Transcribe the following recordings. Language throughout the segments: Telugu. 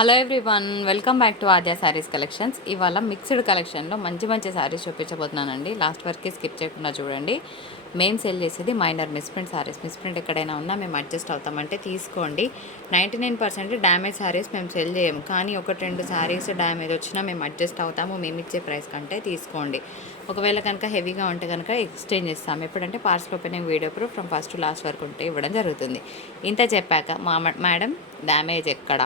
Hello everyone, welcome back to Aadya saris collections. ఇవాళ మిక్స్డ్ కలెక్షన్లో మంచి మంచి శారీస్ చూపించబోతున్నానండి. లాస్ట్ వరకు స్కిప్ చేయకుండా చూడండి. మేము సెల్ చేసేది మైనర్ మిస్ప్రింట్ శారీస్. మిస్ప్రింట్ ఎక్కడైనా ఉన్నా మేము అడ్జస్ట్ అవుతామంటే తీసుకోండి. 99% డ్యామేజ్ శారీస్ మేము సెల్ చేయము, కానీ ఒకటి రెండు శారీస్ డ్యామేజ్ వచ్చినా మేము అడ్జస్ట్ అవుతాము. మేము ఇచ్చే ప్రైస్ కంటే తీసుకోండి. ఒకవేళ కనుక హెవీగా ఉంటే కనుక ఎక్స్చేంజ్ చేస్తాము. ఎప్పుడంటే parcel opening video proof from first to last వరకు ఉంటే ఇవ్వడం జరుగుతుంది. ఇంత చెప్పాక మేడం డ్యామేజ్ ఎక్కడ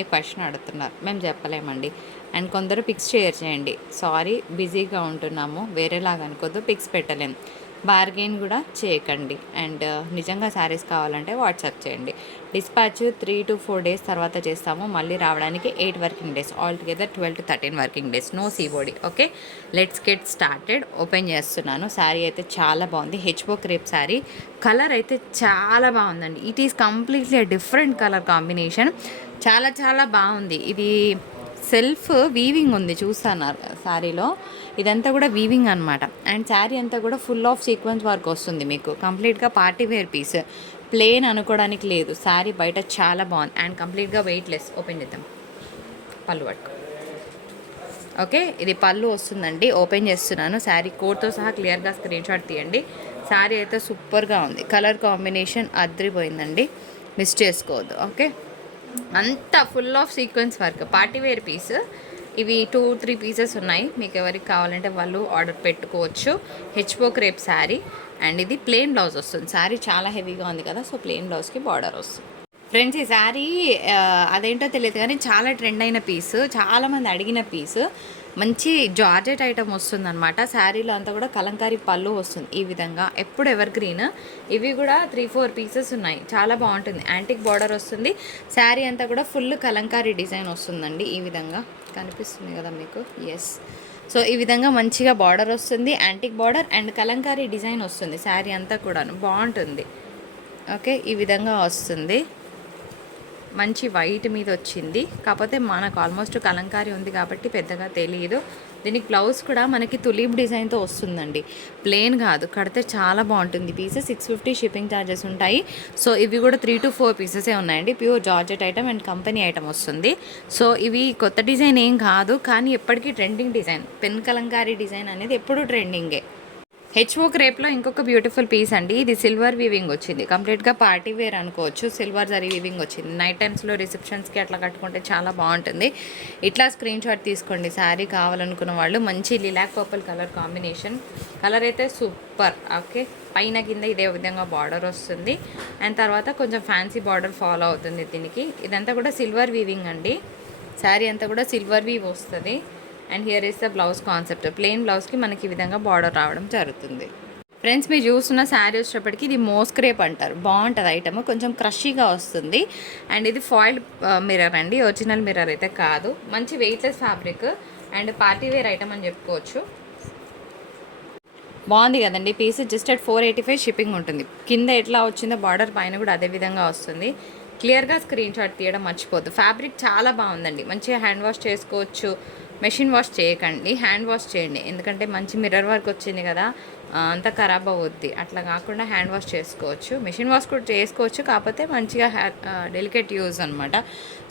ఈ క్వశ్చన్ అడుగుతున్నారు. మేము చెప్పలేమండి. అండ్ కొందరు పిక్స్ షేర్ చేయండి. సారీ, బిజీగా ఉంటున్నాము, వేరేలాగా అనుకోద్దు, పిక్స్ పెట్టలేము. బార్గెన్ కూడా చేయకండి. అండ్ నిజంగా శారీస్ కావాలంటే వాట్సాప్ చేయండి. డిస్పాచ్ 3 to 4 days తర్వాత చేస్తాము. మళ్ళీ రావడానికి 8 working days, all together 12 to 13 working days. No సీబోడీ. Okay, let's get started. Open చేస్తున్నాను. శారీ అయితే చాలా బాగుంది. HO crepe sari. కలర్ అయితే చాలా బాగుందండి. It is completely different colour combination. చాలా చాలా బాగుంది. ఇది సెల్ఫ్ వీవింగ్ ఉంది, చూస్తున్నారు శారీలో. ఇదంతా కూడా వీవింగ్ అనమాట. అండ్ శారీ అంతా కూడా ఫుల్ ఆఫ్ సీక్వెన్స్ వర్క్ వస్తుంది మీకు. కంప్లీట్గా పార్టీ వేర్ పీస్, ప్లేన్ అనుకోవడానికి లేదు. శారీ బయట చాలా బాగుంది అండ్ కంప్లీట్గా వెయిట్లెస్. ఓపెన్ చేద్దాం. పళ్ళు పట్టుకో. ఓకే, ఇది పళ్ళు వస్తుందండి. ఓపెన్ చేస్తున్నాను. శారీ కోడ్తో సహా క్లియర్గా స్క్రీన్ షాట్ తీయండి. శారీ అయితే సూపర్గా ఉంది. కలర్ కాంబినేషన్ అద్రిపోయిందండి, మిస్ చేసుకోవద్దు. ఓకే, అంతా full of sequence work, party wear piece. ఇవి 2-3 పీసెస్ ఉన్నాయి. మీకు ఎవరికి కావాలంటే వాళ్ళు ఆర్డర్ పెట్టుకోవచ్చు. HO crepe sari. అండ్ ఇది ప్లెయిన్ బ్లౌజ్ వస్తుంది. శారీ చాలా హెవీగా ఉంది కదా, సో ప్లెయిన్ బ్లౌజ్కి బార్డర్ వస్తుంది. ఫ్రెండ్స్, ఈ శారీ అదేంటో తెలియదు కానీ చాలా ట్రెండ్ అయిన పీస్, చాలామంది అడిగిన పీస్. మంచి జార్జెట్ ఐటమ్ వస్తుందన్నమాట. శారీలో అంతా కూడా కలంకారీ పళ్ళు వస్తుంది ఈ విధంగా. ఎప్పుడు ఎవర్ గ్రీన్. ఇవి కూడా 3-4 పీసెస్ ఉన్నాయి. చాలా బాగుంటుంది. యాంటిక్ బార్డర్ వస్తుంది. శారీ అంతా కూడా ఫుల్ కలంకారీ డిజైన్ వస్తుందండి. ఈ విధంగా కనిపిస్తుంది కదా మీకు. ఎస్, సో ఈ విధంగా మంచిగా బార్డర్ వస్తుంది. Antique border and Kalamkari design వస్తుంది. శారీ అంతా కూడా బాగుంటుంది. ఓకే, ఈ విధంగా వస్తుంది. మంచి వైట్ మీద వచ్చింది. కాకపోతే మనకు ఆల్మోస్ట్ కలంకారీ ఉంది కాబట్టి పెద్దగా తెలియదు. దీనికి బ్లౌజ్ కూడా మనకి తులీప్ డిజైన్తో వస్తుందండి, ప్లెయిన్ కాదు. కడితే చాలా బాగుంటుంది. పీసెస్ 650 షిప్పింగ్ ఛార్జెస్ ఉంటాయి. సో ఇవి కూడా 3 to 4 పీసెసే ఉన్నాయండి. Pure georgette item and company item వస్తుంది. సో ఇవి కొత్త డిజైన్ ఏం కాదు, కానీ ఎప్పటికీ trending design. Pen Kalamkari design అనేది ఎప్పుడూ ట్రెండింగే. హెచ్ఓ క్రేప్లో ఇంకొక బ్యూటిఫుల్ పీస్ అండి. ఇది సిల్వర్ వీవింగ్ వచ్చింది. కంప్లీట్గా పార్టీ వేర్ అనుకోవచ్చు. సిల్వర్ జరీ వీవింగ్ వచ్చింది. నైట్ టైమ్స్లో రిసెప్షన్స్కి అట్లా కట్టుకుంటే చాలా బాగుంటుంది. ఇట్లా స్క్రీన్ షాట్ తీసుకోండి. శారీ కావాలనుకున్న వాళ్ళు. మంచి lilac purple colour combination. Colour అయితే సూపర్. ఓకే, పైన కింద ఇదే విధంగా బార్డర్ వస్తుంది. అండ్ తర్వాత కొంచెం ఫ్యాన్సీ బార్డర్ ఫాలో అవుతుంది దీనికి. ఇదంతా కూడా సిల్వర్ వీవింగ్ అండి. శారీ అంతా కూడా సిల్వర్ వీవ్ వస్తుంది. And here is the blouse concept. Plain బ్లౌజ్కి మనకి ఈ విధంగా బార్డర్ రావడం జరుగుతుంది. ఫ్రెండ్స్, మీరు చూస్తున్న శారీ వచ్చేటప్పటికి ఇది మోస్క్రేప్ అంటారు. బాగుంటుంది ఐటమ్, కొంచెం క్రషీగా వస్తుంది. అండ్ ఇది ఫాయిల్డ్ మిర్రర్ అండి, ఒరిజినల్ మిర్రర్ అయితే కాదు. మంచి weightless fabric and party wear item అని చెప్పుకోవచ్చు. బాగుంది కదండి పీస్. జస్ట్ అట్ 485 షిప్పింగ్ ఉంటుంది. కింద ఎట్లా వచ్చిందో బార్డర్ పైన కూడా అదే విధంగా వస్తుంది. క్లియర్గా స్క్రీన్ షాట్ తీయడం మర్చిపోద్దు. ఫ్యాబ్రిక్ చాలా బాగుందండి. మంచిగా హ్యాండ్ వాష్ చేసుకోవచ్చు. మెషిన్ వాష్ చేయకండి, హ్యాండ్ వాష్ చేయండి. ఎందుకంటే మంచి మిర్రర్ వర్క్ వచ్చింది కదా, అంతా ఖరాబ్ అవుద్ది. అట్లా కాకుండా హ్యాండ్ వాష్ చేసుకోవచ్చు. మెషిన్ వాష్ కూడా చేసుకోవచ్చు, కాకపోతే మంచిగా డెలికేట్ యూజ్ అనమాట.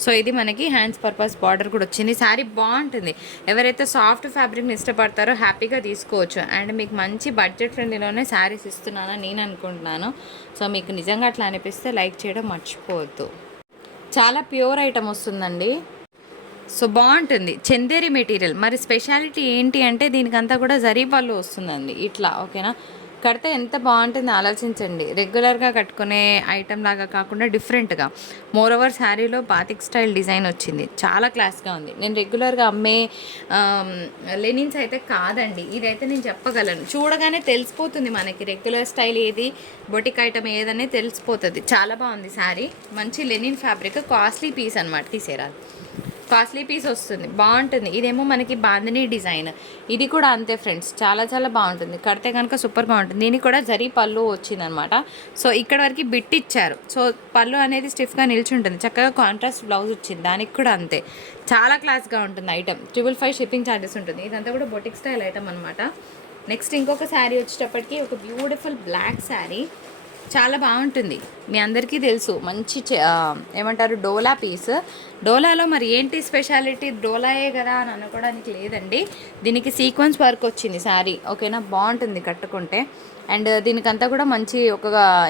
సో ఇది మనకి హ్యాండ్స్ పర్పస్ బార్డర్ కూడా వచ్చింది. శారీ బాగుంటుంది. ఎవరైతే సాఫ్ట్ ఫ్యాబ్రిక్ని ఇష్టపడతారో హ్యాపీగా తీసుకోవచ్చు. అండ్ మీకు మంచి బడ్జెట్ ఫ్రెండ్లీలోనే శారీస్ ఇస్తున్నానని నేను అనుకుంటున్నాను. సో మీకు నిజంగా అట్లా అనిపిస్తే లైక్ చేయడం మర్చిపోవద్దు. చాలా ప్యూర్ ఐటమ్ వస్తుందండి. సో బాగుంటుంది. చందేరి మెటీరియల్. మరి స్పెషాలిటీ ఏంటి అంటే దీనికంతా కూడా జరీ పళ్ళు వస్తుందండి ఇట్లా. ఓకేనా, కడితే ఎంత బాగుంటుంది ఆలోచించండి. రెగ్యులర్గా కట్టుకునే ఐటమ్ లాగా కాకుండా డిఫరెంట్గా. మోర్ ఓవర్ శారీలో బాతిక్ స్టైల్ డిజైన్ వచ్చింది. చాలా క్లాస్గా ఉంది. నేను రెగ్యులర్గా అమ్మే లెనిన్స్ అయితే కాదండి. ఇదైతే నేను చెప్పగలను. చూడగానే తెలిసిపోతుంది మనకి రెగ్యులర్ స్టైల్ ఏది, బొటిక్ ఐటమ్ ఏదనే తెలిసిపోతుంది. చాలా బాగుంది శారీ. మంచి లెనిన్ ఫ్యాబ్రిక్. కాస్ట్లీ పీస్ అనమాట. తీసేరాలి. కాస్ట్లీ పీస్ వస్తుంది. బాగుంటుంది. ఇదేమో మనకి బాందినీ డిజైన్. ఇది కూడా అంతే ఫ్రెండ్స్, చాలా చాలా బాగుంటుంది. కడితే కనుక సూపర్గా ఉంటుంది. దీనికి కూడా జరీ పళ్ళు వచ్చిందనమాట. సో ఇక్కడ వరకు బిట్ ఇచ్చారు. సో పళ్ళు అనేది స్టిఫ్గా నిల్చుంటుంది. చక్కగా కాంట్రాస్ట్ బ్లౌజ్ వచ్చింది. దానికి కూడా అంతే. చాలా క్లాస్గా ఉంటుంది ఐటమ్. 555 షిప్పింగ్ ఛార్జెస్ ఉంటుంది. ఇదంతా కూడా బొటిక్ స్టైల్ ఐటమ్ అనమాట. నెక్స్ట్ ఇంకొక శారీ వచ్చేటప్పటికి ఒక బ్యూటిఫుల్ బ్లాక్ శారీ. చాలా బాగుంటుంది. మీ అందరికీ తెలుసు మంచి ఏమంటారు డోలా పీస్. డోలాలో మరి ఏంటి స్పెషాలిటీ, డోలాయే కదా అని అనుకోవడానికి లేదండి. దీనికి సీక్వెన్స్ వర్క్ వచ్చింది శారీ, ఓకేనా, బాగుంటుంది కట్టుకుంటే. అండ్ దీనికంతా కూడా మంచి ఒక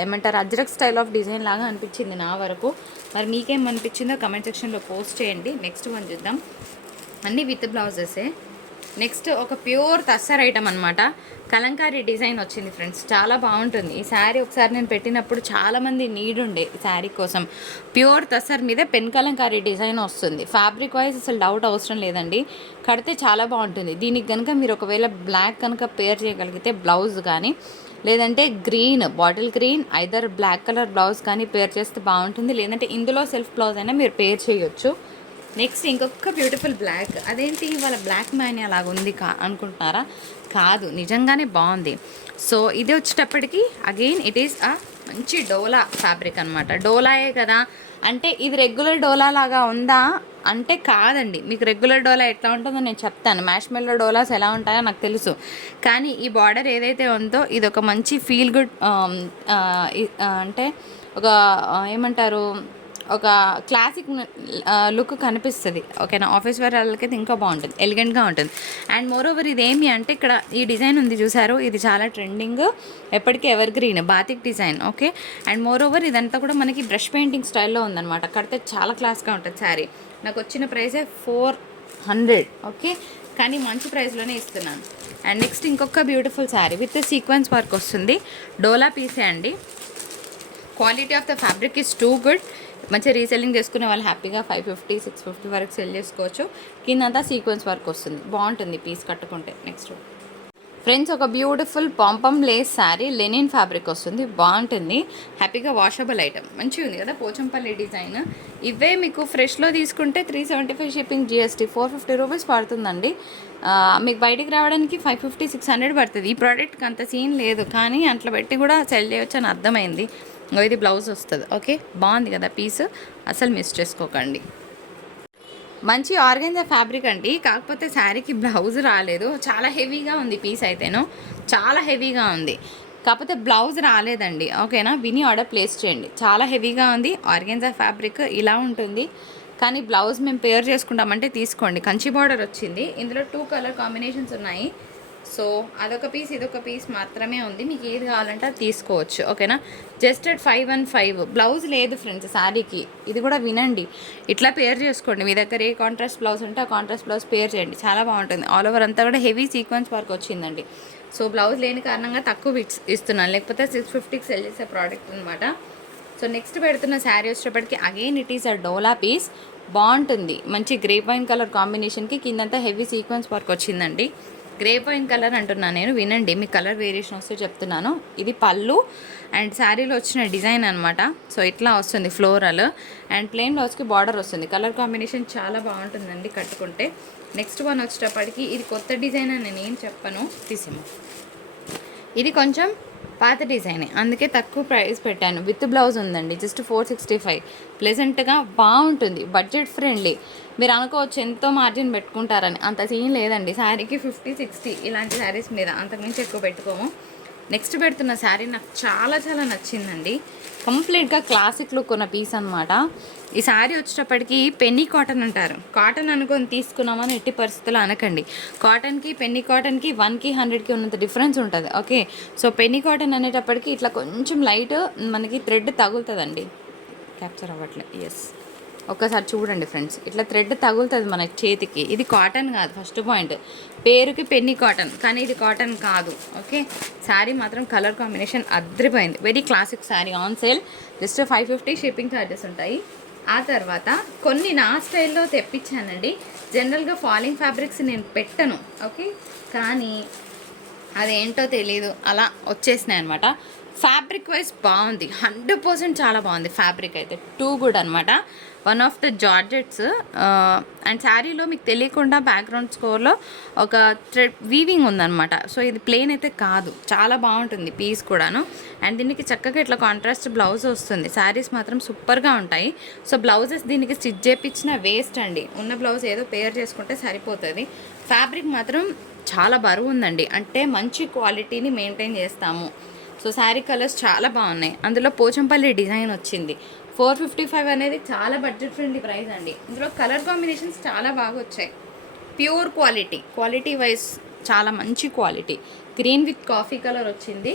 ఏమంటారు అజ్రక్ స్టైల్ ఆఫ్ డిజైన్ లాగా అనిపించింది నా వరకు. మరి మీకేం అనిపించిందో కమెంట్ సెక్షన్లో పోస్ట్ చేయండి. నెక్స్ట్ వన్ చూద్దాం. అన్నీ విత్ బ్లౌజెసే. నెక్స్ట్ ఒక ప్యూర్ తస్సర్ ఐటమ్ అనమాట. కలంకారీ డిజైన్ వచ్చింది ఫ్రెండ్స్, చాలా బాగుంటుంది ఈ శారీ. ఒకసారి నేను పెట్టినప్పుడు చాలామంది నీడ్ ఉండే ఈ శారీ కోసం. ప్యూర్ తస్సర్ మీద పెన్ కలంకారీ డిజైన్ వస్తుంది. ఫ్యాబ్రిక్ వైజ్ అసలు డౌట్ అవసరం లేదండి, కడితే చాలా బాగుంటుంది. దీనికి కనుక మీరు ఒకవేళ బ్లాక్ కనుక పేర్ చేయగలిగితే బ్లౌజ్ కానీ, లేదంటే green bottle green either black colour blouse కానీ పేర్ చేస్తే బాగుంటుంది. లేదంటే ఇందులో సెల్ఫ్ బ్లౌజ్ అయినా మీరు పేర్ చేయొచ్చు. నెక్స్ట్ ఇంకొక బ్యూటిఫుల్ బ్లాక్. అదేంటి వాళ్ళ బ్లాక్ మ్యాన్ అలాగ ఉంది అనుకుంటున్నారా? కాదు, నిజంగానే బాగుంది. సో ఇది వచ్చేటప్పటికి అగైన్ ఇట్ ఈస్ ఆ మంచి డోలా ఫ్యాబ్రిక్ అనమాట. డోలాయే కదా అంటే ఇది రెగ్యులర్ డోలా లాగా ఉందా అంటే కాదండి. మీకు రెగ్యులర్ డోలా ఎట్లా ఉంటుందో నేను చెప్తాను. మ్యాష్మెల్లో డోలాస్ ఎలా ఉంటాయో నాకు తెలుసు. కానీ ఈ బార్డర్ ఏదైతే ఉందో ఇది ఒక మంచి ఫీల్ గుడ్ అంటే ఒక ఏమంటారు ఒక క్లాసిక్ లుక్ కనిపిస్తుంది, ఓకేనా. ఆఫీస్ వేర్ వాళ్ళకైతే ఇంకా బాగుంటుంది, ఎలిగెంట్గా ఉంటుంది. అండ్ మోర్ ఓవర్ ఇది ఏమి అంటే ఇక్కడ ఈ డిజైన్ ఉంది చూసారు, ఇది చాలా ట్రెండింగ్, ఎప్పటికీ ever green batik design, okay. And more over ఇదంతా కూడా మనకి బ్రష్ పెయింటింగ్ స్టైల్లో ఉందన్నమాట. కడితే చాలా క్లాస్గా ఉంటుంది శారీ. నాకు వచ్చిన ప్రైసే 400, ఓకే, కానీ మంచి ప్రైస్లోనే ఇస్తున్నాను. అండ్ నెక్స్ట్ ఇంకొక beautiful sari with sequence work వస్తుంది. డోలా పీసే అండి. Quality of the fabric is too good. మంచిగా రీసెల్లింగ్ చేసుకునే వాళ్ళు హ్యాపీగా 550, 650 వరకు సెల్ చేసుకోవచ్చు. కిందంతా సీక్వెన్స్ వర్క్ వస్తుంది, బాగుంటుంది పీస్ కట్టుకుంటే. నెక్స్ట్ ఫ్రెండ్స్ ఒక beautiful pompom lace sari, linen fabric వస్తుంది, బాగుంటుంది. హ్యాపీగా వాషబుల్ ఐటమ్, మంచిగా ఉంది కదా, పోచంపల్లి డిజైన్. ఇవే మీకు ఫ్రెష్లో తీసుకుంటే 375 షిప్పింగ్, GST 450 రూపీస్ పడుతుందండి. మీకు బయటికి రావడానికి 550, 600 పడుతుంది. ఈ ప్రోడక్ట్కి అంత సీన్ లేదు, కానీ అట్లా పెట్టి కూడా సెల్ చేయొచ్చు అని అర్థమైంది. ఇది బ్లౌజ్ వస్తుంది, ఓకే, బాగుంది కదా పీస్, అసలు మిస్ చేసుకోకండి. మంచి ఆర్గెంజా ఫ్యాబ్రిక్ అండి, కాకపోతే శారీకి బ్లౌజ్ రాలేదు. చాలా హెవీగా ఉంది పీస్ అయితేనో, చాలా హెవీగా ఉంది, కాకపోతే బ్లౌజ్ రాలేదండి, ఓకేనా. విని ఆర్డర్ ప్లేస్ చేయండి. చాలా హెవీగా ఉంది ఆర్గెంజా ఫ్యాబ్రిక్, ఇలా ఉంటుంది. కానీ బ్లౌజ్ మేము పేర్ చేసుకుంటామంటే తీసుకోండి. కంచి బార్డర్ వచ్చింది, ఇందులో 2 కలర్ కాంబినేషన్స్ ఉన్నాయి. సో అదొక పీస్ ఇదొక పీస్ మాత్రమే ఉంది, మీకు ఏది కావాలంటే అది తీసుకోవచ్చు, ఓకేనా. జస్ట్ 515. బ్లౌజ్ లేదు ఫ్రెండ్స్ శారీకి, ఇది కూడా వినండి. ఇట్లా పేర్ చేసుకోండి. మీ దగ్గర ఏ కాంట్రాస్ట్ బ్లౌజ్ ఉంటే ఆ కాంట్రాస్ట్ బ్లౌజ్ పేర్ చేయండి, చాలా బాగుంటుంది. ఆల్ ఓవర్ అంతా కూడా హెవీ సీక్వెన్స్ వర్క్ వచ్చిందండి. సో బ్లౌజ్ లేని కారణంగా తక్కువ ఇస్తున్నాను, లేకపోతే 650కి సెల్ చేసే ప్రోడక్ట్ అనమాట. సో నెక్స్ట్ పెడుతున్న శారీ వచ్చేటప్పటికి అగైన్ ఇట్ ఈస్ అ డోలా పీస్, బాగుంటుంది. మంచి గ్రేప్ వైన్ కలర్ కాంబినేషన్కి కిందంతా హెవీ సీక్వెన్స్ వర్క్ వచ్చిందండి. గ్రేప్ వైన్ కలర్ అంటున్నాను నేను, వినండి, మీకు కలర్ వేరియేషన్ వస్తే చెప్తున్నాను. ఇది పళ్ళు అండ్ శారీలో వచ్చిన డిజైన్ అనమాట. సో ఇట్లా వస్తుంది ఫ్లోరల్ అండ్ ప్లెయిన్ బ్లౌజ్కి బార్డర్ వస్తుంది. కలర్ కాంబినేషన్ చాలా బాగుంటుందండి కట్టుకుంటే. నెక్స్ట్ వన్ వచ్చేటప్పటికి ఇది కొత్త డిజైన్ అని నేను ఏం చెప్పను, తీసేము. ఇది కొంచెం పాత డిజైనే, అందుకే తక్కువ ప్రైస్ పెట్టాను. విత్ బ్లౌజ్ ఉందండి, జస్ట్ 465. ప్లెజెంట్గా బాగుంటుంది, బడ్జెట్ ఫ్రెండ్లీ. మీరు అనుకోవచ్చు ఎంతో మార్జిన్ పెట్టుకుంటారని, అంత సీన్ లేదండి. శారీకి 50, 60 ఇలాంటి శారీస్ మీద అంతకుమించి ఎక్కువ పెట్టుకోము. నెక్స్ట్ పెడుతున్న శారీ నాకు చాలా చాలా నచ్చిందండి. కంప్లీట్గా క్లాసిక్ లుక్ ఉన్న పీస్ అనమాట. ఈ శారీ వచ్చేటప్పటికి పెన్నీ కాటన్ అంటారు. కాటన్ అనుకొని తీసుకున్నామని ఎట్టి పరిస్థితుల్లో అనకండి. కాటన్కి పెన్నీ కాటన్కి 1కి 100కి ఉన్నంత డిఫరెన్స్ ఉంటుంది, ఓకే. సో పెన్నీ కాటన్ అనేటప్పటికి ఇట్లా కొంచెం లైట్ మనకి థ్రెడ్ తగులుతుందండి. క్యాప్చర్ అవ్వట్లేదు, ఎస్, ఒక్కసారి చూడండి ఫ్రెండ్స్, ఇట్లా థ్రెడ్ తగులుతుంది మన చేతికి. ఇది కాటన్ కాదు, ఫస్ట్ పాయింట్. పేరుకి పెన్నీ కాటన్, కానీ ఇది కాటన్ కాదు, ఓకే. శారీ మాత్రం కలర్ కాంబినేషన్ అద్రిపోయింది. Very classic sari, on sale, just 550 shipping charges ఉంటాయి. ఆ తర్వాత కొన్ని నా స్టైల్లో తెప్పించానండి. జనరల్గా ఫాలింగ్ ఫ్యాబ్రిక్స్ నేను పెట్టను, ఓకే, కానీ అదేంటో తెలీదు అలా వచ్చేసినాయి అనమాట. ఫ్యాబ్రిక్ వైజ్ బాగుంది, 100% చాలా బాగుంది. ఫ్యాబ్రిక్ అయితే టూ గుడ్ అనమాట. One of the georgettes and శారీలో మీకు తెలియకుండా బ్యాక్గ్రౌండ్ స్కోర్లో ఒక థ్రెడ్ వీవింగ్ ఉందన్నమాట. సో ఇది ప్లెయిన్ అయితే కాదు, చాలా బాగుంటుంది పీస్ కూడాను. అండ్ దీనికి చక్కగా ఇట్లా కాంట్రాస్ట్ బ్లౌజ్ వస్తుంది. శారీస్ మాత్రం సూపర్గా ఉంటాయి. సో బ్లౌజెస్ దీనికి స్టిచ్ చేయించిన వేస్ట్ అండి, ఉన్న బ్లౌజ్ ఏదో పేర్ చేసుకుంటే సరిపోతుంది. ఫ్యాబ్రిక్ మాత్రం చాలా బరువు ఉందండి, అంటే మంచి క్వాలిటీని మెయింటైన్ చేస్తాము. సో సో శారీ కలర్స్ చాలా బాగున్నాయి. అందులో పోచంపల్లి డిజైన్ వచ్చింది. 455 అనేది చాలా బడ్జెట్ ఫ్రెండ్లీ ప్రైస్ అండి. ఇందులో కలర్ కాంబినేషన్స్ చాలా బాగా వచ్చాయి. ప్యూర్ క్వాలిటీ వైజ్ చాలా మంచి quality. Green with coffee colour వచ్చింది,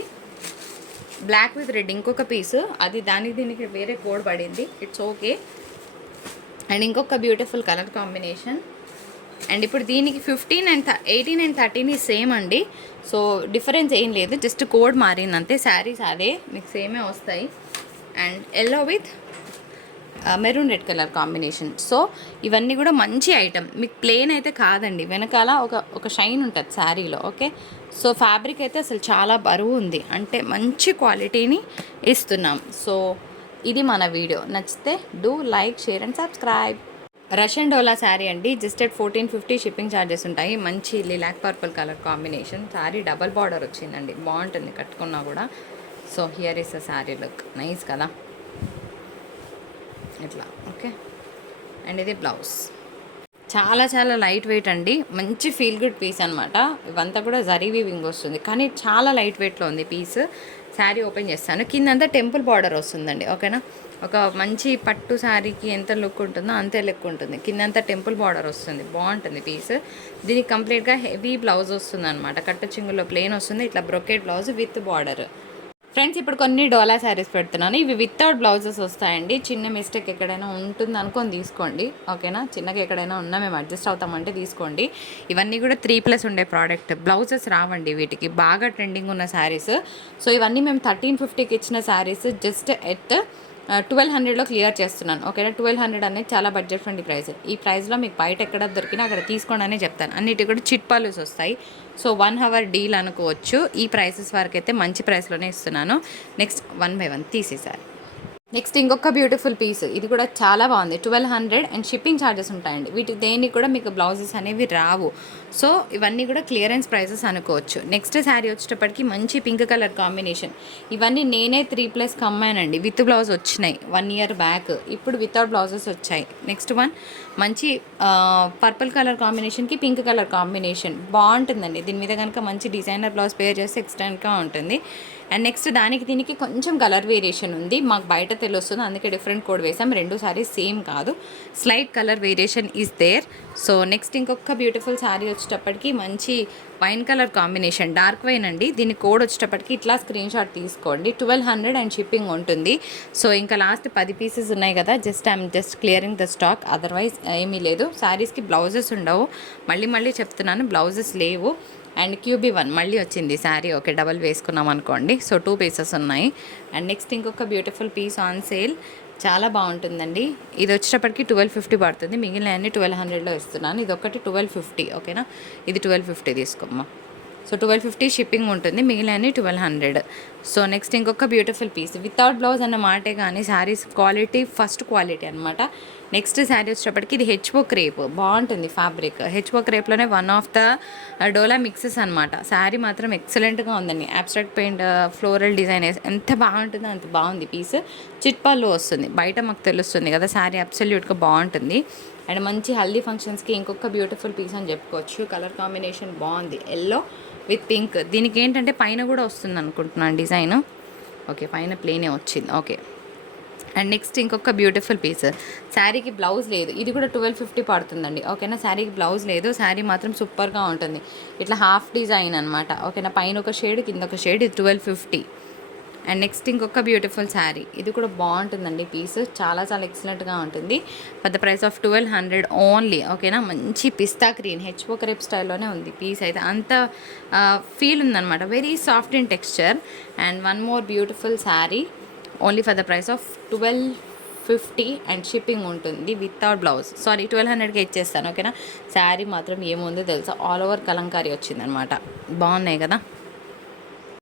బ్లాక్ విత్ రెడ్ ఇంకొక పీసు, అది దానికి దీనికి వేరే కోడ్ పడింది, ఇట్స్ ఓకే. అండ్ ఇంకొక బ్యూటిఫుల్ కలర్ కాంబినేషన్. అండ్ ఇప్పుడు దీనికి 15 అండ్ 18 అండ్ 13 సేమ్ అండి. సో డిఫరెన్స్ ఏం లేదు, జస్ట్ కోడ్ మారింది అంతే. శారీస్ అదే మీకు సేమే వస్తాయి. And yellow with maroon red colour combination. So ఇవన్నీ కూడా మంచి ఐటమ్. మీకు ప్లెయిన్ అయితే కాదండి, వెనకాల ఒక షైన్ ఉంటుంది శారీలో. ఓకే, సో ఫ్యాబ్రిక్ అయితే అసలు చాలా బరువు ఉంది, అంటే మంచి క్వాలిటీని ఇస్తున్నాం. సో ఇది మన వీడియో. నచ్చితే do like, share and subscribe. Russian dola sari అండి. జస్ట్ అట్ 1450 షిప్పింగ్ ఛార్జెస్ ఉంటాయి. మంచి lilac purple colour combination. Sari double border వచ్చిందండి, బాగుంటుంది కట్టుకున్నా కూడా. So here is a sari look, nice కదా ఇట్లా. ఓకే, అండ్ ఇది బ్లౌజ్. చాలా చాలా లైట్ వెయిట్ అండి, మంచి ఫీల్ గుడ్ పీస్ అనమాట. ఇవంతా కూడా జరీ వీవింగ్ వస్తుంది, కానీ చాలా లైట్ వెయిట్లో ఉంది పీస్. శారీ ఓపెన్ చేస్తాను. కిందంతా టెంపుల్ బార్డర్ వస్తుందండి. ఓకేనా, ఒక మంచి పట్టు శారీకి ఎంత లుక్ ఉంటుందో అంతే లుక్ ఉంటుంది. కిందంతా టెంపుల్ బార్డర్ వస్తుంది, బాగుంటుంది పీస్. దీనికి కంప్లీట్గా హెవీ బ్లౌజ్ వస్తుంది అనమాట. కట్ట చింగులో ప్లెయిన్ వస్తుంది, ఇట్లా brocade blouse with border. Friends, ఇప్పుడు కొన్ని డోలా శారీస్ పెడుతున్నాను. ఇవి వితౌట్ బ్లౌజెస్ వస్తాయండి. చిన్న మిస్టేక్ ఎక్కడైనా ఉంటుంది అనుకొని తీసుకోండి. ఓకేనా, చిన్నగా ఎక్కడైనా ఉన్నా మేము అడ్జస్ట్ అవుతామంటే తీసుకోండి. ఇవన్నీ కూడా 3+ ఉండే ప్రోడక్ట్. బ్లౌజెస్ రావండి వీటికి, బాగా ట్రెండింగ్ ఉన్న శారీస్. సో ఇవన్నీ మేము 1350కి ఇచ్చిన శారీస్ జస్ట్ ఎట్ 1200లో క్లియర్ చేస్తున్నాను. ఓకేనా, 1200 అనేది చాలా బడ్జెట్ ఫ్రెండ్లీ ప్రైస్. ఈ ప్రైస్లో మీకు బయట ఎక్కడ దొరికినా అక్కడ తీసుకోండి అని చెప్తాను. అన్నిటి కూడా చిట్ పాలూస్ వస్తాయి. సో 1 hour డీల్ అనుకోవచ్చు. ఈ ప్రైసెస్ వరకు అయితే మంచి ప్రైస్లోనే ఇస్తున్నాను. నెక్స్ట్ 1 by 1 తీసేసారు. నెక్స్ట్ ఇంకొక బ్యూటిఫుల్ పీస్. ఇది కూడా చాలా బాగుంది. 1200 అండ్ షిప్పింగ్ ఛార్జెస్ ఉంటాయండి. వీటి దేనికి కూడా మీకు బ్లౌజెస్ అనేవి రావు. సో ఇవన్నీ కూడా క్లియరెన్స్ ప్రైసెస్ అనుకోవచ్చు. నెక్స్ట్ శారీ వచ్చేటప్పటికి మంచి పింక్ కలర్ కాంబినేషన్. ఇవన్నీ నేనే 3+ కమ్మానండి. విత్ బ్లౌజ్ వచ్చినాయి 1 year బ్యాక్. ఇప్పుడు వితౌట్ బ్లౌజెస్ వచ్చాయి. నెక్స్ట్ వన్ మంచి పర్పుల్ కలర్ కాంబినేషన్కి పింక్ కలర్ కాంబినేషన్ బాగుంటుందండి. దీని మీద కనుక మంచి డిజైనర్ బ్లౌజ్ పేర్ చేస్తే ఎక్స్టెంట్గా ఉంటుంది. అండ్ నెక్స్ట్ దానికి దీనికి కొంచెం కలర్ వేరియేషన్ ఉంది, మాకు బయట తెలుస్తుంది, అందుకే డిఫరెంట్ కోడ్ వేసాం. రెండు సారీస్ సేమ్ కాదు, slight colour variation is there. So next ఇంకొక బ్యూటిఫుల్ శారీ వచ్చేటప్పటికి మంచి wine colour combination, dark wine అండి. దీని కోడ్ వచ్చేటప్పటికి ఇట్లా స్క్రీన్ షాట్ తీసుకోండి. 1200 అండ్ షిప్పింగ్ ఉంటుంది. సో ఇంకా లాస్ట్ 10 పీసెస్ ఉన్నాయి కదా, I'm just clearing the stock, otherwise ఏమీ లేదు. శారీస్కి బ్లౌజెస్ ఉండవు, మళ్ళీ చెప్తున్నాను, బ్లౌజెస్ లేవు. అండ్ QB1 మళ్ళీ వచ్చింది శారీ. ఓకే, డబల్ వేసుకున్నాం అనుకోండి. సో 2 పీసెస్ ఉన్నాయి. అండ్ నెక్స్ట్ ఇంకొక బ్యూటిఫుల్ పీస్ ఆన్ సేల్, చాలా బాగుంటుందండి. ఇది వచ్చేటప్పటికి 1250 పడుతుంది, మిగిలిన అన్ని 1200లో ఇస్తున్నాను. ఇది ఒకటి 1250. ఓకేనా, ఇది 1250 తీసుకోమ్మా. సో 1250 షిప్పింగ్ ఉంటుంది, మిగిలిన 1200. సో నెక్స్ట్ ఇంకొక బ్యూటిఫుల్ పీస్, వితౌట్ బ్లౌజ్ అన్న మాటే కానీ శారీస్ క్వాలిటీ ఫస్ట్ క్వాలిటీ అనమాట. నెక్స్ట్ శారీ వచ్చేటప్పటికి ఇది హెచ్ఓ క్రేప్, బాగుంటుంది ఫ్యాబ్రిక్. హెచ్ఓ క్రేప్లోనే one of the dola mixes అనమాట. శారీ మాత్రం ఎక్సలెంట్గా ఉందండి. అబ్స్ట్రాక్ట్ పెయింట్ ఫ్లోరల్ డిజైన్ ఎంత బాగుంటుందో అంత బాగుంది పీస్. చిట్పాల్లో వస్తుంది, బయట మాకు తెలుస్తుంది కదా. శారీ అబ్సల్యూట్గా బాగుంటుంది. అండ్ మంచి హల్దీ ఫంక్షన్స్కి ఇంకొక బ్యూటిఫుల్ పీస్ అని చెప్పుకోవచ్చు. కలర్ కాంబినేషన్ బాగుంది, ఎల్లో విత్ పింక్. దీనికి ఏంటంటే పైన కూడా వస్తుంది అనుకుంటున్నాను డిజైన్. ఓకే, పైన ప్లేనే వచ్చింది. ఓకే, అండ్ నెక్స్ట్ ఇంకొక బ్యూటిఫుల్ పీస్. శారీకి బ్లౌజ్ లేదు, ఇది కూడా 1250 పడుతుందండి. ఓకేనా, శారీకి బ్లౌజ్ లేదు, శారీ మాత్రం సూపర్గా ఉంటుంది. ఇట్లా హాఫ్ డిజైన్ అనమాట. ఓకేనా, పైన ఒక షేడ్ కింద ఒక షేడ్, ఇది 1250. అండ్ నెక్స్ట్ ఇంకొక బ్యూటిఫుల్ శారీ, ఇది కూడా బాగుంటుందండి పీస్, చాలా ఎక్సలెంట్గా ఉంటుంది. For the price of 1200 only. ఓకేనా, మంచి పిస్తా గ్రీన్ హెచ్ఓ క్రేప్ స్టైల్లోనే ఉంది పీస్ అయితే. అంత ఫీల్ ఉందన్నమాట, very soft in texture. And one more beautiful sari only for the price of 1250 and shipping ఉంటుంది వితౌట్ బ్లౌజ్. సారీ, 1200కి ఇచ్చేస్తాను. ఓకేనా, శారీ మాత్రం ఏముందో తెలుసా, ఆల్ ఓవర్ కలంకారీ వచ్చిందనమాట. బాగున్నాయి కదా.